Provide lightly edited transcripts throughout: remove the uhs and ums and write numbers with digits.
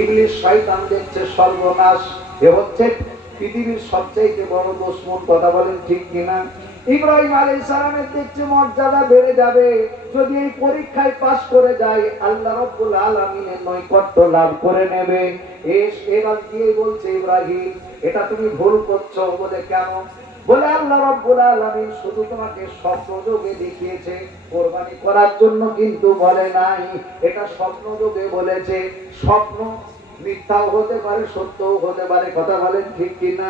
ইবলিস শয়তান দেখছে সর্বনাশ। এ হচ্ছে পৃথিবীর সবচাইতে বড় দুশমন। কথা বলেন ঠিক কিনা? ইব্রাহিম আলাইহিস সালামের দেখছে মর্যাদা বেড়ে যাবে যদি এই পরীক্ষায় পাস করে যায়, আল্লাহ রাব্বুল আলামিনের নৈকট্য লাভ করে নেবে। এবার দিয়ে বলছে, ইব্রাহিম এটা তুমি ভুল করছো। বলে কেন? বলে আল্লাহ রাব্বুল আলামিন শুধু তোমাকে স্বপ্ন যোগে দেখিয়েছে, কোরবানি করার জন্য কিন্তু বলে নাই। এটা স্বপ্ন যোগে বলেছে। স্বপ্ন মিথ্যাও হতে পারে, সত্যও হতে পারে। কথা বলেন ঠিক কিনা?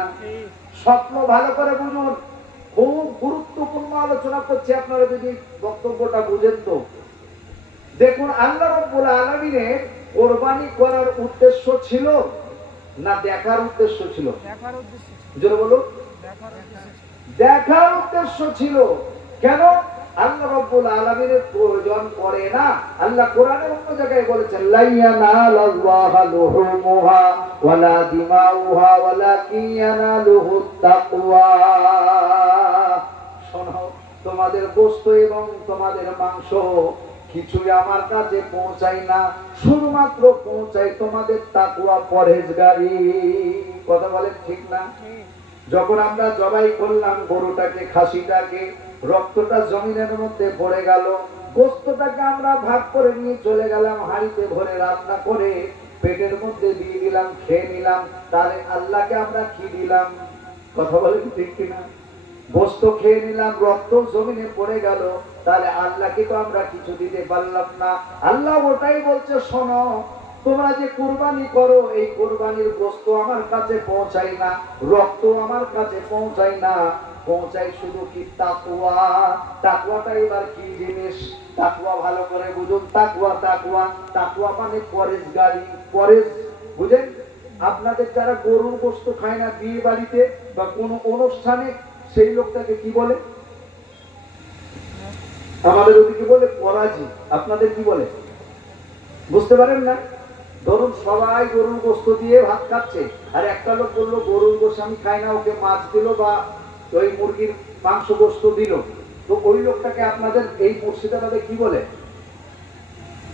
স্বপ্ন ভালো করে বুঝুন, খুব গুরুত্বপূর্ণ আলোচনা করছি, আপনারা যদি বক্তব্যটা বুঝেন তো। দেখুন, আল্লাহ রাব্বুল আলামিনের কোরবানি করার উদ্দেশ্য ছিল না দেখার উদ্দেশ্য ছিল? জোরে বলুন। দেখার উদ্দেশ্য ছিল। কেন? আল্লাহ রাব্বুল আলামিনের প্রয়োজন পড়ে না। আল্লাহ কোরআনের অন্য জায়গায় বলেছেন, লা ইয়ানালাল্লাহু লুহুমুহা ওয়ালা দিমাউহা ওয়ালাকিন ইয়ানালুহুত তাকওয়া। শোনো, তোমাদের গোশত এবং তোমাদের মাংস কিছুই আমার কাছে পৌঁছায় না, শুধুমাত্র পৌঁছায় তোমাদের তাকওয়া, পরহেজগারি। কথা বলেন ঠিক না? যখন আমরা জবাই করলাম গরুটাকে, খাসিটাকে, রক্তটা জমিনের মধ্যে পড়ে গেল, গোশতটাকে আমরা ভাগ করে নিয়ে চলে গেলাম, হাঁড়িতে ভরে রান্না করে পেটের মধ্যে দিয়ে দিলাম, খেয়ে নিলাম। তাহলে আল্লাহকে আমরা কি দিলাম? কথা বলেন ঠিক কিনা? গোশত খেয়ে নিলাম, রক্ত জমিনে পড়ে গেল, তাহলে আল্লাহকে তো আমরা কিছু দিতে পারলাম না। আল্লাহ ওটাই বলছে, শোনো, তোমরা যে কুরবানি করো, এই কুরবানির গোশত আমার কাছে পৌঁছায় না, রক্ত আমার কাছে পৌঁছায় না, পৌঁছায় শুধু কি তাকওয়া। তাকওয়াটা এবার কি জিনিস? তাকওয়া ভালো করে বুঝুন। তাকওয়া তাকওয়া তাকওয়া মানে পরহেজগারি। পরহেজ বুঝেন? আপনাদের যারা গরুর গোশত খায় না বিয়ে বাড়িতে বা কোনো অনুষ্ঠানে, সেই লোকটাকে কি বলে? আমাদের ওদিকে বলে পরাজি। আপনাদের কি বলে? বুঝতে পারেন না? ধরুন সবাই গরুর গোশত দিয়ে ভাত খাচ্ছে, আর একটা লোক বললো গরুর গোশত আমি খাই না, ওকে মাছ দিল বা ওই মুরগির মাংস গোশত দিল, তো ওই লোকটাকে আপনাদের এই মুর্শিদাবাদে কি বলে?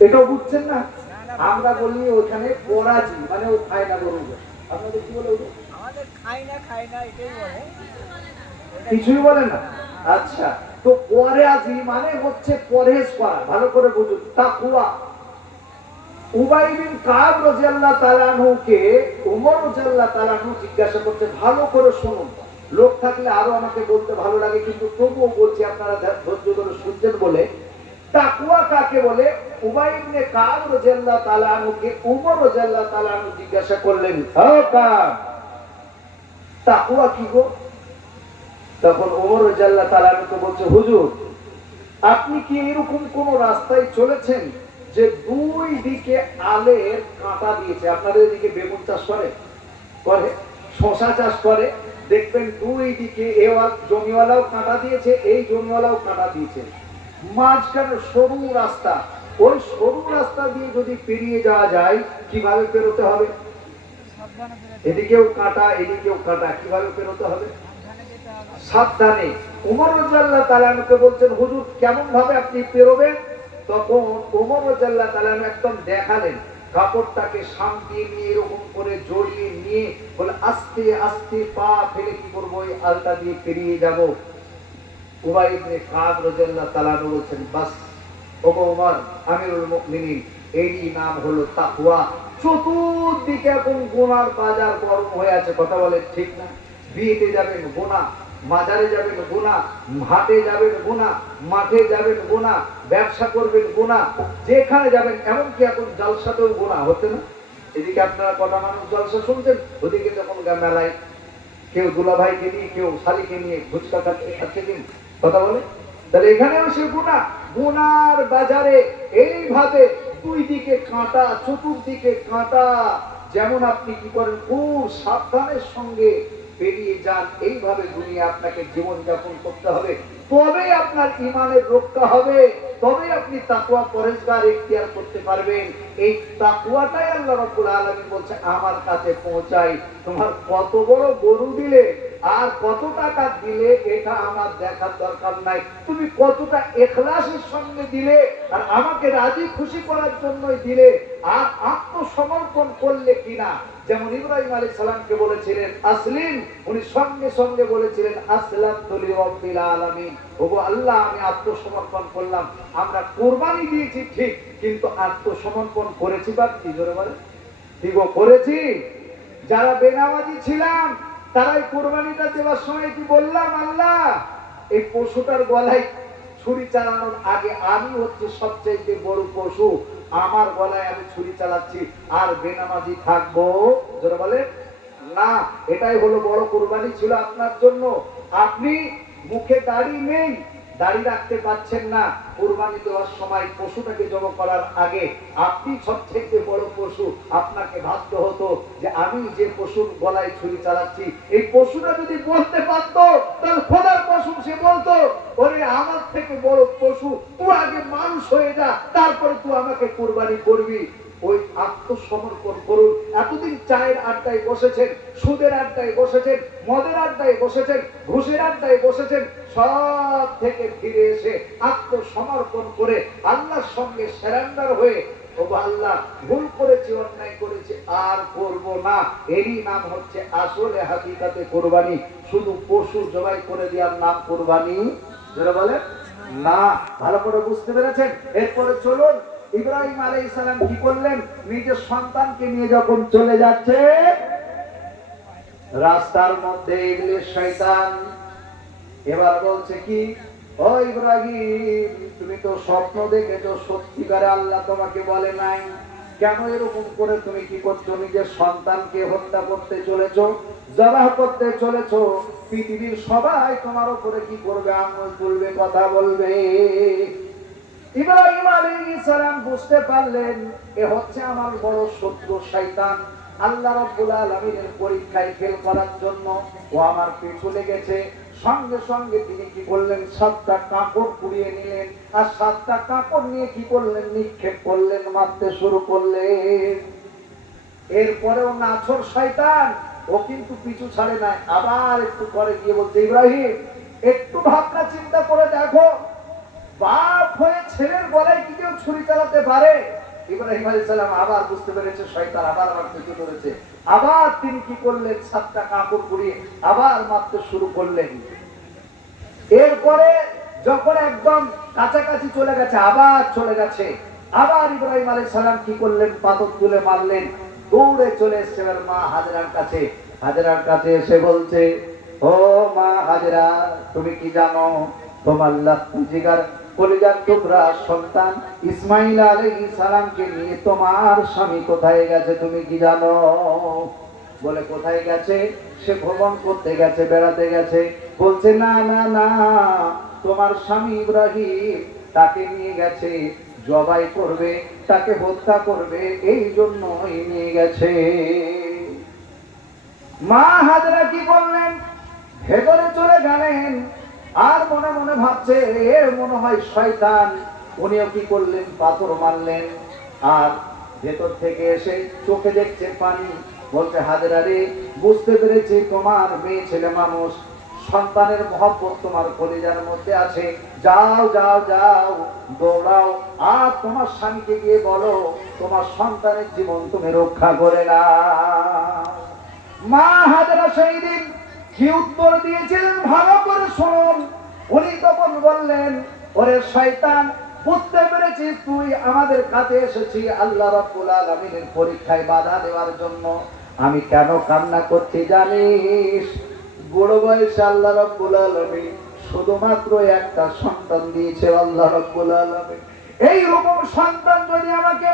এটাও বুঝছেন না? আমরা বলি ওখানে পরাজি, মানে ও খায় না গরুর গোশত। আপনাদের কি বলে? আমাদের খাই না এটাই বলে, কিছুই বলে না। আচ্ছা, তো পরাজি মানে হচ্ছে পরহেজ করা। ভালো করে বুঝুন, তাকওয়া। উবাই বিন কাব রাদিয়াল্লাহু তাআলা আনহুকে ওমর রাদিয়াল্লাহু তাআলা আনহু জিজ্ঞাসা করতে, ভালো করে শুনুন। লোক থাকলে আরো আমাকে বলতে ভালো লাগে, কিন্তু তবুও বলছি, আপনারা ধৈর্য ধরে শুনছেন বলে। তাকওয়া কাকে বলে? উবাই ইবনে কাব রাদিয়াল্লাহু তাআলা আনহুকে ওমর রাদিয়াল্লাহু তাআলা আনহু জিজ্ঞাসা করলেন, ও কাব, তাকওয়া কি গো? তখন ওমর রাদিয়াল্লাহু তাআলা আনহু বলছে, হুজুর, আপনি কি এরকম কোন রাস্তায় চলেছেন যে দুই দিকে আলের কাঁটা দিয়েছে? আপনাদের এদিকে বেগুন চাষ করে, শশা চাষ করে, দেখবেন দুই দিকে জমিওয়ালাও কাঁটা দিয়েছে, এই জমিওয়ালাও কাঁটা দিয়েছে, মাঝখানে সরু রাস্তা। ওই সরু রাস্তা দিয়ে যদি পেরিয়ে যাওয়া যায়, কিভাবে পেরোতে হবে? এদিকেও কাঁটা, এদিকেও কাঁটা, কিভাবে পেরোতে হবে? সাবধানে। ওমর রাদিয়াল্লাহু তাআলা আনহুকে বলছেন, হুজুর কেমন ভাবে আপনি পেরোবেন? তখন ওমর রাদিয়াল্লাহু তাআলা আনহু একদম দেখালেন, কাপড়টাকে সামনে নিয়ে এরকম করে জড়িয়ে নিয়ে বলে, আস্তে আস্তে পা ফেলে কি করবো, ওই আলটা দিয়ে পেরিয়ে যাব। উবাই ইবনে কাব রাদিয়াল্লাহু তাআলা আনহু বলছেন, বাস ওগো ওমর, আমিরুল মুমিনিন, এরই নাম হলো তাকওয়া। চতুর্দিকে এখন গুনার বাজার গরম হয়ে আছে। কথা বলে ঠিক না? বিয়েতে যাবেন গুনাহ, মাজারে যাবেন গুনাহ, হাটে যাবেন গুনাহ, মাঠে যাবেন গুনাহ, ব্যবসা করবেন গুনাহ, যেখানে যাবেন, এমনকি এখন জলসাতেও গুনাহ হচ্ছে না? এদিকে আপনারা কটা মানুষ জলসা শুনছেন, ওদিকে যখন মেলায় কেউ দুলাভাইকে নিয়ে, কেউ শালিকে নিয়ে ফুচকা খাচ্ছে দিন। কথা বলে, তাহলে এখানেও সে গুনাহ। গুনার বাজারে এইভাবে দুই দিকে কাঁটা, চতুর্দিকে কাঁটা। যেমন আপনি কি করেন, খুব সাবধানের সঙ্গে পেরিয়ে যান। এইভাবে দুনিয়া আপনাকে জীবন যাপন করতে হবে, তবেই আপনার ঈমানের রক্ষা হবে, তবেই আপনি তাকওয়া পরহেজগার ইখতিয়ার করতে পারবেন। এই তাকওয়াটাই আল্লাহ রাব্বুল আলামিন বলছে আমার কাছে পৌঁছায়। তোমার কত বড় গরু দিলে আর কত টাকা দিলে এটা আমার দেখার দরকার নাই, তুমি কতটা ইখলাসের সঙ্গে দিলে আর আমাকে রাজি খুশি করার জন্যই দিলে, আর আত্মসমর্পণ করলে কিনা। যেমন ইব্রাহিম আলাইহিস সালামকে বলেছিলেন আসলিম, উনি সঙ্গে সঙ্গে বলেছিলেন আসলামতু লিরাব্বিল আলামিন, ওগো আল্লাহ আমি আত্মসমর্পণ করলাম। আমরা কুরবানি দিয়েছি ঠিক, কিন্তু আত্মসমর্পণ করেছি বা কি জোরে বলে ঠিক করেছি। যারা বেনামাজি ছিলাম তারাই কুরবানিটা দেওয়ার সময় কি বললাম আল্লাহ এই পশুটার গলায় ছুরি চালানোর আগে আমি হচ্ছে সবচেয়ে বড় পশু, আমার গলায় আমি ছুরি চালাচ্ছি, আর বেনামাজি থাকবো যারা বলে না। এটাই হলো বড় কুরবানি ছিল আপনার জন্য। আপনি মুখে দাড়ি নেই, দাড়ি রাখতে পারছেন না, কুরবানি দেওয়ার সময় পশুটাকে জবাই করার আগে আপনি সবচেয়ে বড় পশু। আপনাকে ভাবতে হতো যে আমি যে পশুর গলায় ছুরি চালাচ্ছি, এই পশুটা যদি বলতে পারতো তাহলে খোদার কসম সে বলতো ওরে আমার থেকে বড় পশু তুই আগে মানুষ হয়ে যা, তারপরে তুই আমাকে কুরবানি করবি। ওই আত্মসমর্পণ করুন। এতদিন চায়ের আড্ডায় বসেছেন, সুদের আড্ডায় বসেছেন, মদের আড্ডায় বসেছেন, ঘুষের আড্ডায় বসেছেন, সব থেকে ফিরে এসে আত্মসমর্পণ করে আল্লাহর সঙ্গে সারেন্ডার হয়ে ও আল্লাহ ভুল করেছি, অন্যায় করেছি, আর করব না, এরই নাম হচ্ছে আসলে হাকিকাতে কুরবানি। শুধু পশু জবাই করে দেওয়ার নাম কুরবানি যারা বলে না। ভালো করে বুঝতে পেরেছেন? এরপরে চলুন, ইব্রাহিম আলাইহিস সালাম কি করলেন? নিজের সন্তানকে নিয়ে যখন চলে যাচ্ছে রাস্তার মধ্যে ইবলিস শয়তান এবার বলছে কি, ও ইব্রাহিম তুমি তো স্বপ্ন দেখেছো, সত্যিকারে আল্লাহ তোমাকে বলে নাই, কেন এরকম করে তুমি কি করছো? নিজের সন্তানকে হত্যা করতে চলেছো, জবাহ করতে চলেছো, পৃথিবীর সবাই তোমার উপরে কি করবে? আঙ্গুল তুলবে, কথা বলবে। ইব্রাহিম আলাইহিস সালাম বুঝতে পারলেন এ হচ্ছে আমার বড় শত্রু শয়তান। আল্লাহ রাব্বুল আলামিনের পরীক্ষায় ফেল করার জন্য ও আমার পিছু লেগেছে। সঙ্গে সঙ্গে তিনি কি করলেন? 7টা কাপড় কুড়িয়ে নিলেন, আর 7টা কাপড় নিয়ে কি করলেন? নিক্ষেপ করলেন, মারতে শুরু করলেন। এরপরেও নাছর শয়তান ও কিন্তু পিছু ছাড়ে নাই, আবার একটু পরে গিয়ে বলছে ইব্রাহিম একটু ভাবনা চিন্তা করে দেখো, বাপ হয়ে ছেলের গলায় কি কেউ ছুরি চালাতে পারে? ইব্রাহিম আলাইহিস সালাম আবার বুঝতে পেরেছে শয়তান আবার পিছু ধরেছে। আবার তিনি কি করলেন? 7টা কাপড় কুড়িয়ে আবার মারতে শুরু করলেন। এরপরে যখন একদম কাছাকাছি চলে গেছে, আবার চলে গেছে, আবার ইব্রাহিম আলাইহিস সালাম কি করলেন? পাথর তুলে মারলেন। দৌড়ে চলে এসেছে মা হাজেরার কাছে। হাজেরার কাছে এসে বলছে, ও মা হাজেরা তুমি কি জানো তোমার জিগার কলিজার টুকরা সন্তান ইসমাইল আলাইহিস সালামকে নিয়ে তোমার স্বামী কোথায় গেছে তুমি কি জানো? বলে কোথায় গেছে? সে ভ্রমণ করতে গেছে, বেড়াতে গেছে। বলছে না না না, তোমার স্বামী ইব্রাহিম তাকে নিয়ে গেছে, জবাই করবে, তাকে হত্যা করবে, এই জন্যই নিয়ে গেছে। মা হাজরা কি বললেন? ভেতরে চলে গেলেন, আর মনে মনে ভাবছে এর মনে হয় শয়তান। উনিও কি করলেন? পাথর মারলেন। আর ভেতর থেকে এসে চোখে দেখছে পানি। বলছে হাজরা রে, বুঝতে পেরেছি তোমার মেয়ে ছেলে মানুষ, সন্তানের মহব্বত তোমার কলিজার মধ্যে আছে, যাও যাও যাও দৌড়াও, আর তোমার স্বামীকে গিয়ে বলো তোমার সন্তানের জীবন তুমি রক্ষা করে না। মা হাজরা সেই দিন কি উত্তর দিয়েছিলেন ভালো করে শুনুন। উনি তখন বললেন, ওরে শয়তান, বুঝতে পেরেছিস তুই আমাদের কাছে এসেছি আল্লাহ রাব্বুল আলামিনের পরীক্ষায় বাধা দেওয়ার জন্য। আমি কেন কান্না করছি জানিস? বুড়ো বয়সে আল্লাহ রাব্বুল আলামিন শুধুমাত্র একটা সন্তান দিয়েছে আল্লাহ রাব্বুল আলামিন। এই রকম সন্তান যদি আমাকে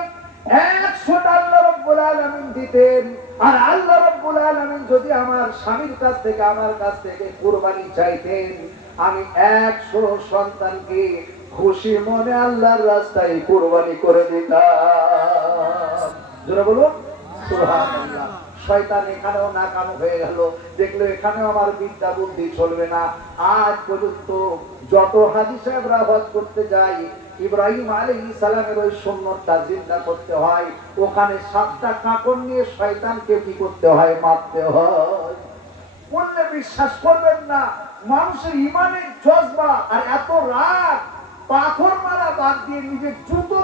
100টা আল্লাহ রাব্বুল আলামিন দিতেন, আর আল্লাহ রাব্বুল আলামিন যদি আমার স্বামীর কাছ থেকে আমার কাছ থেকে কুরবানি চাইতেন, আমি 100 সন্তানকে খুশি মনে আল্লাহর রাস্তায় কুরবানি করে দিতাম। জোরে বলুন সুবহানাল্লাহ। শয়তান এখানেও নাকাম হয়ে গেল, দেখলো এখানেও আমার বিদ্যা বুদ্ধি চলবে না। আজ পর্যন্ত যত হাজী সাহেবরা হজ করতে যায়, ইব্রাহিম আলাইহিস সালামের ওই সুন্নতটা জিন্দা করতে হয়। ওখানে 7টা কাপড় নিয়ে শয়তানকে কি করতে হয়? মারতে হয়। বললে বিশ্বাস করবেন না, মানুষের ইমানের জজবা আর এত রাগ, পাথর মারা বাদ দিয়ে নিজের জুতো